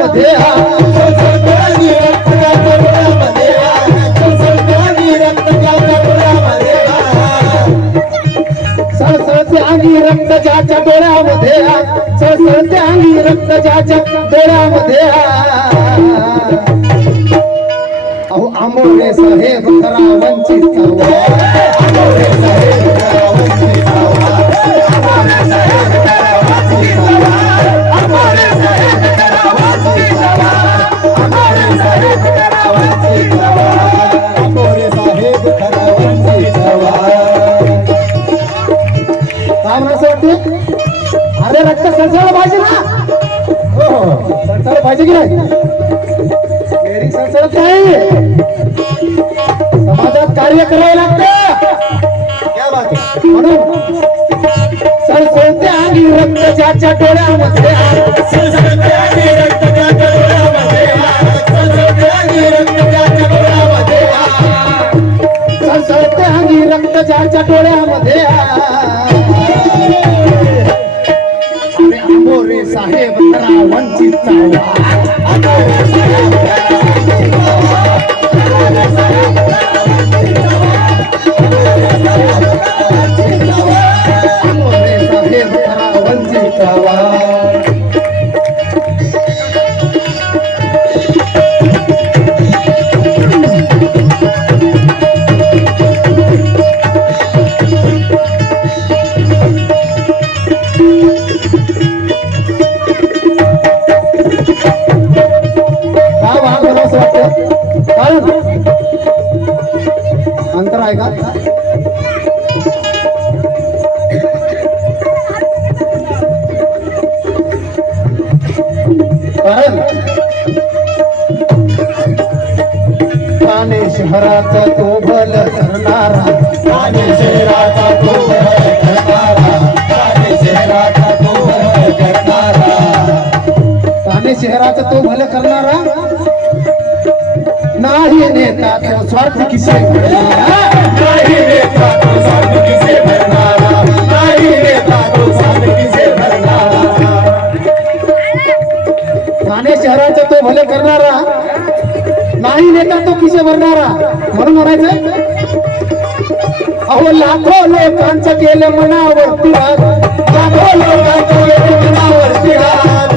डोळ्यामध्ये सळसळते आणि रक्त ज्याच्या डोळ्यामध्ये सळसळते आणि रक्त ज्याच्या डोळ्यामध्ये सळसळते आणि रक्त ज्याच्या डोळ्यामध्ये सळसळते आणि रक्त ज्याच्या डोळ्यामध्ये अहो आंबोरे साहेब खरा वंचित आंबोरे साहेब खरा वंचित आंबोरे साहेब खरा वंचित आंबोरे साहेब खरा वंचित आंबोरे साहेब खरा वंचित आंबोरे साहेब खरा वंचित काम नसते अरे रक्त सळसळ पाहिजे ना हो सळसळ पाहिजे की नाही सळसळत नाही समाजात कार्य करावं लागतं म्हणून सळसळते आणि रक्त ज्याच्या डोळ्यामध्ये सळसळते आणि रक्त ज्याच्या डोळ्यामध्ये सळसळते आणि रक्त ज्याच्या डोळ्यामध्ये सळसळते आणि रक्त ज्याच्या डोळ्यामध्ये आंबोरे साहेब खरा वंचित अंतर आहे का कारण ठाणे शहराचा तो भल करणारा ठाणे शहराचा तो भल करणारा ठाणे शहराचा तो भल करणारा ठाणे शहराचा तो भल करणारा नाही नेता तो स्वार्थ किसे भरणारा नाही नेता तो स्वार्थ किसे भरणारा नाही नेता तो स्वार्थ किसे भरणारा ठाणे शहराचा तो भले करणारा नाही नेता तो किसे भरणारा म्हणून म्हणायचं अहो लाखो लोकांचं केलं मनावरती राग लाखो लोकांचं केलं मनावरती राग